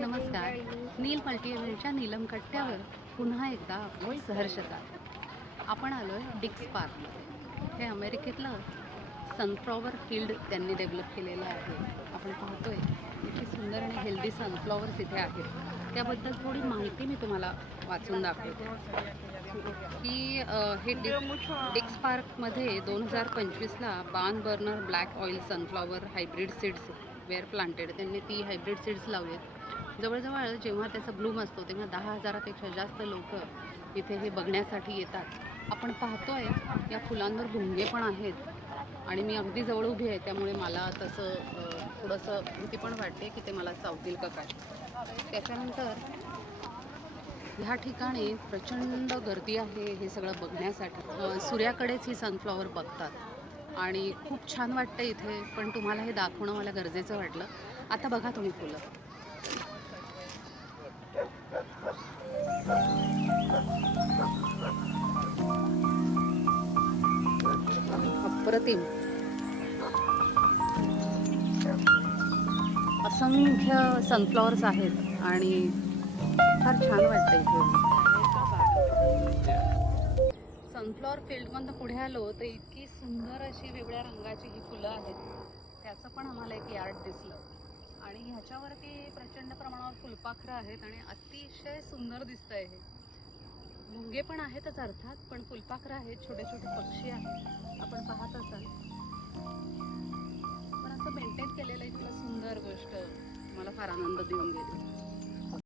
नमस्कार. नील मल्टीव्हरच्या नीलम कट्ट्यावर पुन्हा एकदा आपलं सहर्षता. आपण आलोय डिक्स पार्क. हे अमेरिकेतलं सनफ्लॉवर फील्ड त्यांनी डेव्हलप केलेलं आहे. आपण पाहतोय किती सुंदर आणि हेल्दी सनफ्लॉवर्स इथे आहेत. त्याबद्दल थोडी माहिती मी तुम्हाला वाचून दाखवते की हे डिक्स पार्कमध्ये 2025ला barn burner black oil sunflower hybrid seeds were planted. त्यांनी ती हायब्रिड सीड्स लावलेत. जवळजवळ जेव्हा त्याचा ब्लूम असतो तेव्हा 10,000पेक्षा जास्त लोक इथे हे बघण्यासाठी येतात. आपण पाहतोय या फुलांवर भुंगे पण आहेत आणि मी अगदी जवळ उभी आहे, त्यामुळे मला तसं थोडंसं भीती पण वाटते की ते मला चावतील का काय. त्याच्यानंतर ह्या ठिकाणी प्रचंड गर्दी आहे हे सगळं बघण्यासाठी. सूर्याकडेच ही सनफ्लॉवर बघतात आणि खूप छान वाटतं इथे, पण तुम्हाला हे दाखवणं मला गरजेचं वाटलं. आता बघा तुम्ही फुलं. अप्रतिम. असंख्य सनफ्लॉवर्स आहेत आणि फार छान वाटतं इथे. सनफ्लॉवर फील्डमधनं पुढे आलो तर इतकी सुंदर अशी वेगळ्या रंगाची ही फुलं आहेत. त्याचं पण आम्हाला एक यार्ड दिसलं आणि ह्याच्यावरती प्रचंड प्रमाणावर फुलपाखरं आहेत आणि अतिशय सुंदर दिसतंय हे. मुंगे पण आहेतच अर्थात, पण फुलपाखरं आहेत, छोटे छोटे पक्षी आहेत, आपण पाहत असाल. पण असं मेंटेन केलेलं इतकं सुंदर गोष्ट मला फार आनंद देऊन गेली.